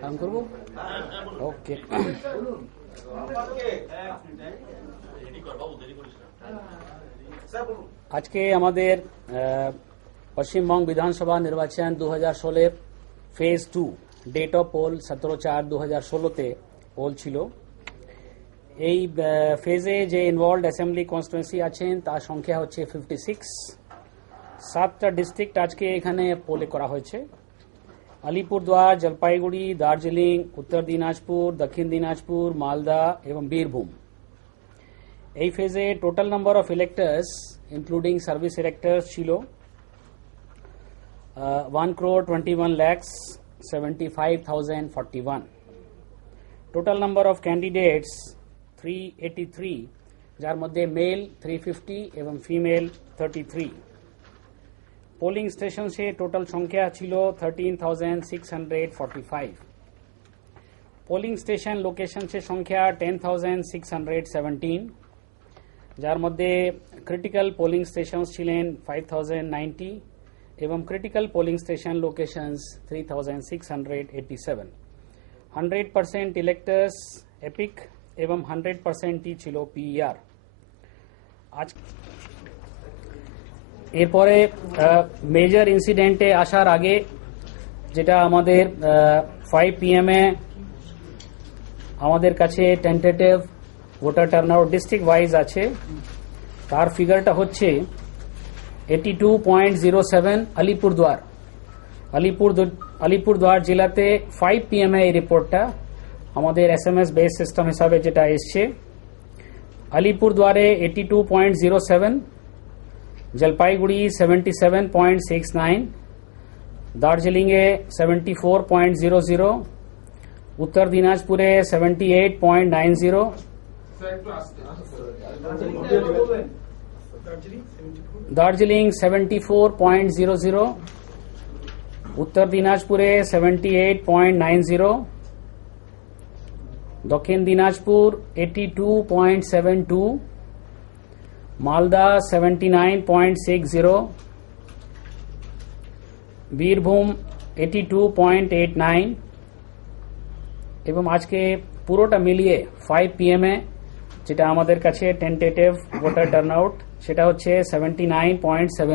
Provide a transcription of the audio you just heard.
काम करबो ओके আজকে আমাদের পশ্চিমবঙ্গ বিধানসভা নির্বাচন 2016 phase 2 date of poll 17/4/2016 poll ছিল। এই ফেজে যে ইনভলভড অ্যাসেম্বলি কনস্টিটুয়েন্সি আছেন তার সংখ্যা হচ্ছে 56। 7টা ডিস্ট্রিক্ট আজকে এখানে পোলে করা হয়েছে। আলিপুরদুয়ার, জলপাইগুড়ি, দার্জিলিং, উত্তর দিনাজপুর, দক্ষিণ দিনাজপুর, মালদা এবং বীরভূম। এই ফেজে total number of electors including service electors ছিল 1,21,75,041। টোটাল নাম্বার অফ ক্যান্ডিডেটস 383, যার মধ্যে মেল 350 এবং ফিমেল 33। পোলিং স্টেশনসে টোটাল সংখ্যা ছিল 13,645। পোলিং স্টেশন লোকেশনসের সংখ্যা 10,617, যার মধ্যে ক্রিটিক্যাল পোলিং স্টেশনস ছিলেন 5,090 এবং critical polling station locations 3,687। 100% electors epic এবং 100%ই ছিল পিইআর। আজ এরপরে মেজর ইনসিডেন্টে আসার আগে যেটা আমাদের 5 PM এ আমাদের কাছে টেন্টেটিভ ভোটার টার্নআউট ডিস্ট্রিক্ট ওয়াইজ আছে, তার ফিগারটা হচ্ছে 82.07। আলিপুরদুয়ার জেলাতে 5 PM এ এই রিপোর্টটা আমাদের SMS বেস সিস্টেম হিসাবে যেটা এসছে। আলিপুরদুয়ারে 82.07, জলপাইগুড়ি 77.69, দার্জিলিংয়ে 74.00, উত্তর দিনাজপুরে 78.90, দার্জিলিং 74.00, উত্তর দিনাজপুরে 78.90, দক্ষিণ দিনাজপুর 82.72, মালদা 79.60, বীরভূম 82.89 এবং আজকে পুরোটা মিলিয়ে 5 PM এ যেটা আমাদের কাছে টেন্টেটিভ ভোটার টার্নআউট সেটা হচ্ছে 79.7।